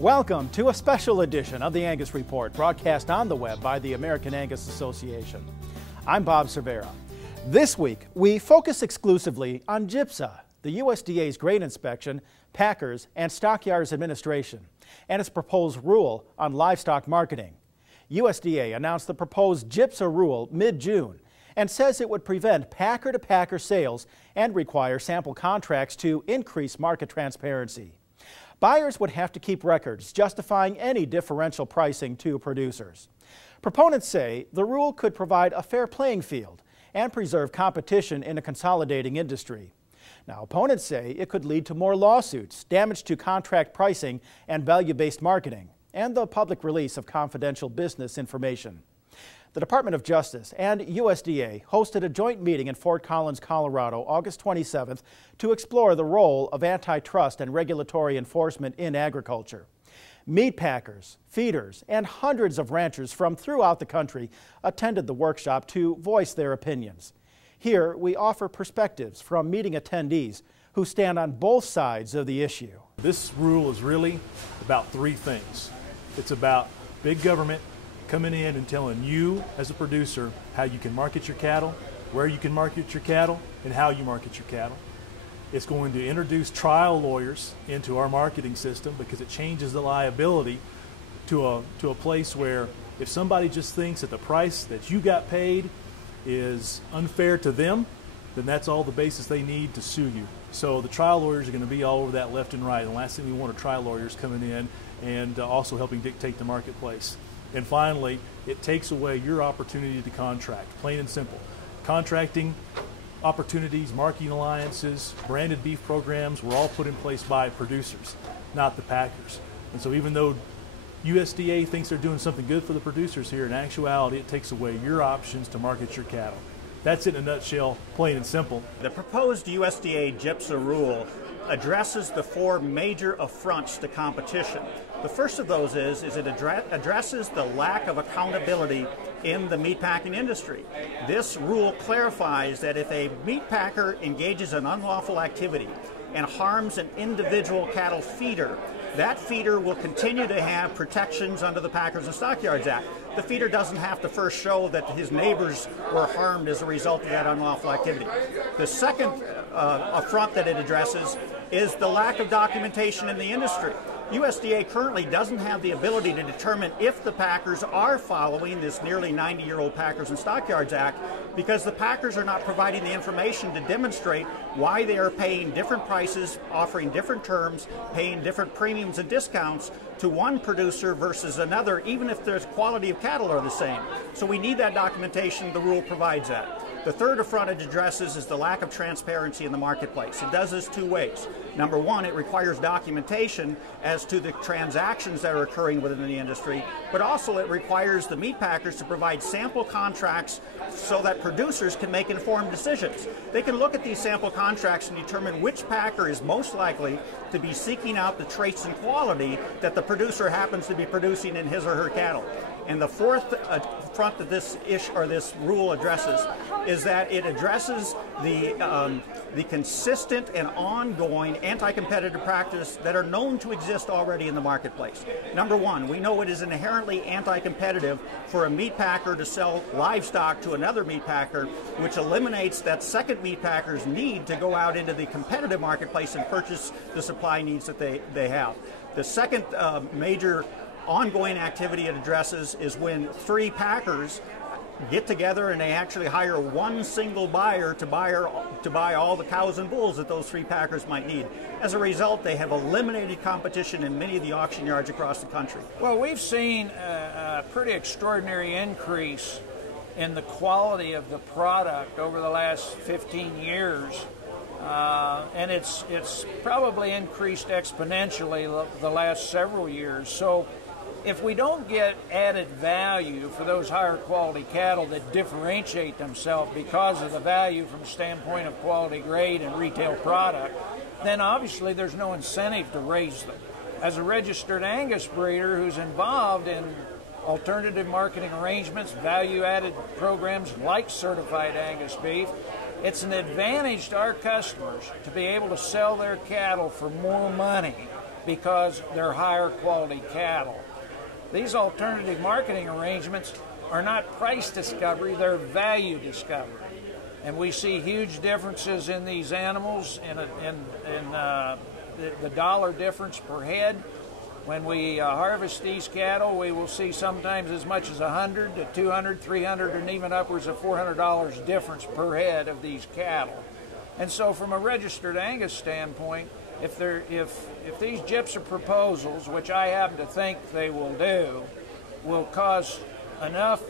Welcome to a special edition of the Angus Report, broadcast on the web by the American Angus Association. I'm Bob Cervera. This week, we focus exclusively on GIPSA, the USDA's grain inspection, packers, and stockyards administration, and its proposed rule on livestock marketing. USDA announced the proposed GIPSA rule mid-June and says it would prevent packer-to-packer sales and require sample contracts to increase market transparency. Buyers would have to keep records justifying any differential pricing to producers. Proponents say the rule could provide a fair playing field and preserve competition in a consolidating industry. Now, opponents say it could lead to more lawsuits, damage to contract pricing and value-based marketing, and the public release of confidential business information. The Department of Justice and USDA hosted a joint meeting in Fort Collins, Colorado, August 27th to explore the role of antitrust and regulatory enforcement in agriculture. Meat packers, feeders, and hundreds of ranchers from throughout the country attended the workshop to voice their opinions. Here, we offer perspectives from meeting attendees who stand on both sides of the issue. This rule is really about three things. It's about big government coming in and telling you as a producer how you can market your cattle, where you can market your cattle, and how you market your cattle. It's going to introduce trial lawyers into our marketing system because it changes the liability to a place where if somebody just thinks that the price that you got paid is unfair to them, then that's all the basis they need to sue you. So the trial lawyers are going to be all over that left and right. And the last thing we want are trial lawyers coming in and also helping dictate the marketplace. And finally, it takes away your opportunity to contract, plain and simple. Contracting opportunities, marketing alliances, branded beef programs were all put in place by producers, not the packers. And so even though USDA thinks they're doing something good for the producers here, in actuality, it takes away your options to market your cattle. That's it in a nutshell, plain and simple. The proposed USDA GIPSA rule addresses the four major affronts to competition. The first of those is it addresses the lack of accountability in the meatpacking industry. This rule clarifies that if a meat packer engages in unlawful activity and harms an individual cattle feeder, that feeder will continue to have protections under the Packers and Stockyards Act. The feeder doesn't have to first show that his neighbors were harmed as a result of that unlawful activity. The second affront that it addresses is the lack of documentation in the industry. USDA currently doesn't have the ability to determine if the packers are following this nearly 90-year-old Packers and Stockyards Act because the packers are not providing the information to demonstrate why they are paying different prices, offering different terms, paying different premiums and discounts to one producer versus another, even if the quality of cattle are the same. So we need that documentation. The rule provides that. The third affront it addresses is the lack of transparency in the marketplace. It does this two ways. Number one, it requires documentation as to the transactions that are occurring within the industry, but also it requires the meat packers to provide sample contracts so that producers can make informed decisions. They can look at these sample contracts and determine which packer is most likely to be seeking out the traits and quality that the producer happens to be producing in his or her cattle. And the fourth front that this rule addresses is that it addresses the consistent and ongoing anti-competitive practice that are known to exist already in the marketplace. Number one, we know it is inherently anti-competitive for a meat packer to sell livestock to another meat packer, which eliminates that second meat packer's need to go out into the competitive marketplace and purchase the supply needs that they have. The second major ongoing activity it addresses is when three packers get together and they actually hire one single buyer to buy all the cows and bulls that those three packers might need. As a result, they have eliminated competition in many of the auction yards across the country. Well, we've seen a pretty extraordinary increase in the quality of the product over the last 15 years. And it's probably increased exponentially the last several years. So if we don't get added value for those higher quality cattle that differentiate themselves because of the value from the standpoint of quality grade and retail product, then obviously there's no incentive to raise them. As a registered Angus breeder who's involved in alternative marketing arrangements, value-added programs like certified Angus beef, it's an advantage to our customers to be able to sell their cattle for more money because they're higher quality cattle. These alternative marketing arrangements are not price discovery, they're value discovery. And we see huge differences in these animals in the dollar difference per head. When we harvest these cattle, we will see sometimes as much as $100 to $200, $300, and even upwards of $400 difference per head of these cattle. And so from a registered Angus standpoint, if these GIPSA proposals, which I happen to think they will do, will cause enough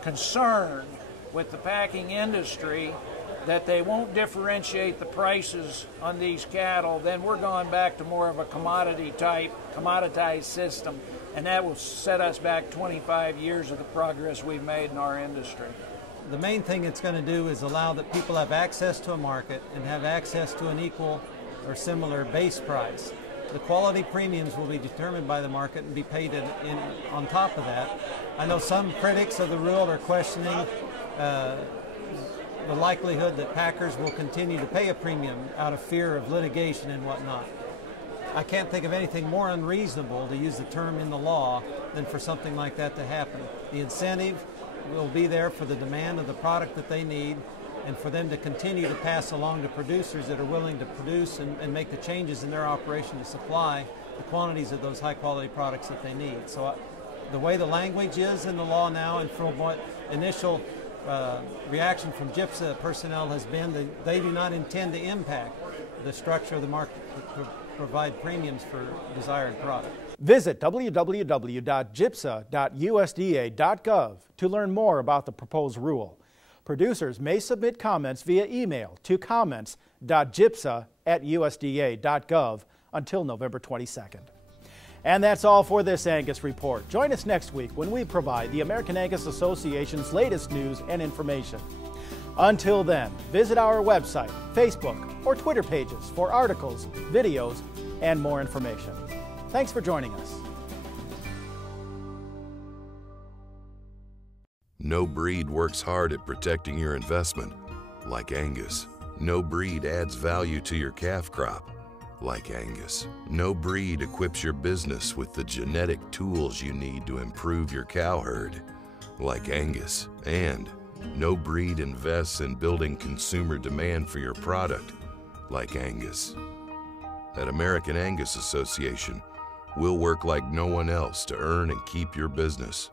concern with the packing industry that they won't differentiate the prices on these cattle, then we're going back to more of a commoditized system, and that will set us back 25 years of the progress we've made in our industry. The main thing it's going to do is allow that people have access to a market and have access to an equal or similar base price. The quality premiums will be determined by the market and be paid on top of that. I know some critics of the rule are questioning the likelihood that packers will continue to pay a premium out of fear of litigation and whatnot. I can't think of anything more unreasonable, to use the term in the law, than for something like that to happen. The incentive will be there for the demand of the product that they need, and for them to continue to pass along to producers that are willing to produce and make the changes in their operation to supply the quantities of those high quality products that they need. So the way the language is in the law now, and from what initial reaction from GIPSA personnel has been, that they do not intend to impact the structure of the market to provide premiums for desired product. Visit www.gipsa.usda.gov to learn more about the proposed rule. Producers may submit comments via email to comments.gipsa@usda.gov until November 22nd. And that's all for this Angus Report. Join us next week when we provide the American Angus Association's latest news and information. Until then, visit our website, Facebook, or Twitter pages for articles, videos, and more information. Thanks for joining us. No breed works hard at protecting your investment like Angus. No breed adds value to your calf crop like Angus. No breed equips your business with the genetic tools you need to improve your cow herd like Angus. And no breed invests in building consumer demand for your product like Angus. At American Angus Association, we'll work like no one else to earn and keep your business.